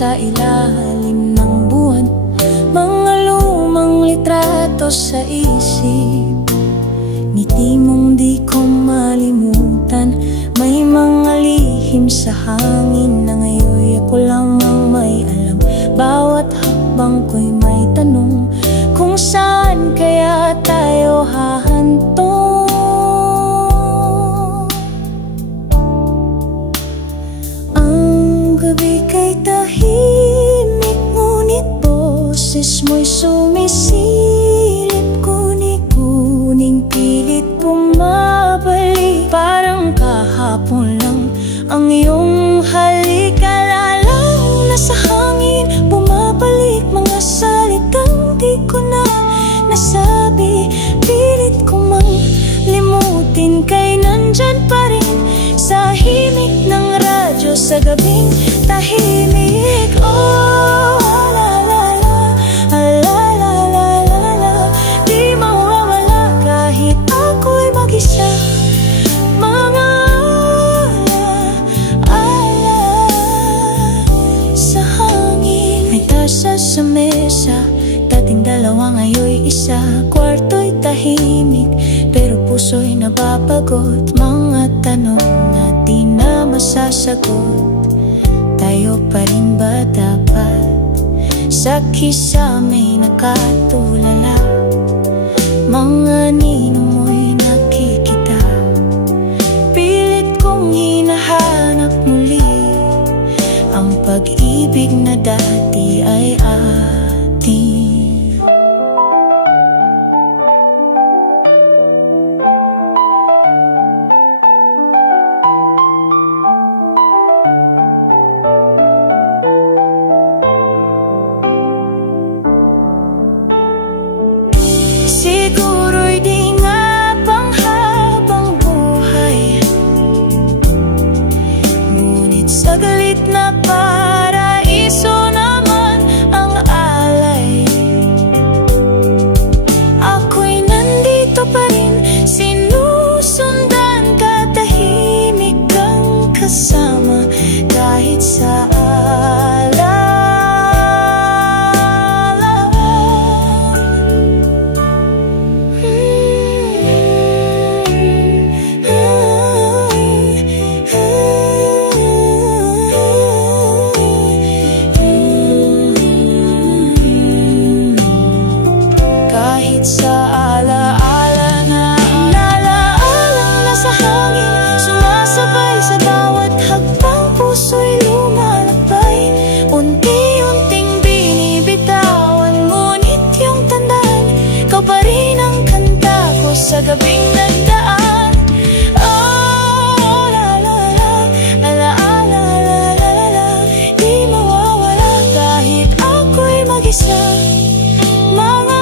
sa ilalim ng buwan, mga lumang litrato sa isip, ngiti mong di ko malimutan. May mga lihim sa hangin na ngayon ako lang ang may alam. Bawat hakbang ko'y may tanong, kung saan kaya tayo hahantong. Ang gabi kay tahimik, ngunit boses mo'y sumisilip. Kuning pilit bumabalik, parang kahapon lang ang iyong halikalang nasa hangin. Bumabalik mga salitang di ko na nasabi, pilit ko mang limutin, kay nandyan pa rin sa himig ng radyo sa gabing tahimik. Oh, la la la, la la la la la, di mawawala kahit ako'y mag-isa. Mga ala sa hangin, may tasa sa mesa, dating dalawa ngayon'y isa. Kwarto'y tahimik, pero puso'y nababagot. Mga tanong na di na masasagot, tayo pa rin ba dapat sa kisamay nakatulala? Mga ninong mo'y nakikita, pilit kong hinahanap muli ang pag-ibig na dati ay atin. Siguro'y di nga panghabang buhay, ngunit saglit na paraiso naman ang alay. Ako'y nandito pa rin, sinusundan ka, tahimik kang kasama kahit sa alay. Kahit sa alaala na alaalang nasa hangin, sumasabay sa bawat hakbang, puso'y lumalakbay. Unti-unting binibitawan, ngunit yung tandaan, ikaw pa rin ang kanta ko sa gabing nagdaan. Oh, la la la, alaala la la la la, di mawawala kahit ako'y mag-isa. Mga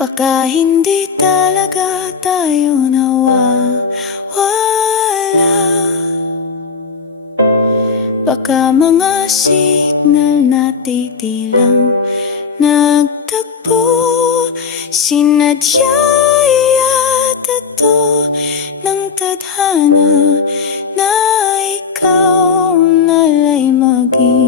baka hindi talaga tayo nawawala, baka mga signal natin di lang nagtagpo. Sinadya yata to ng tadhana na ikaw nala'y maging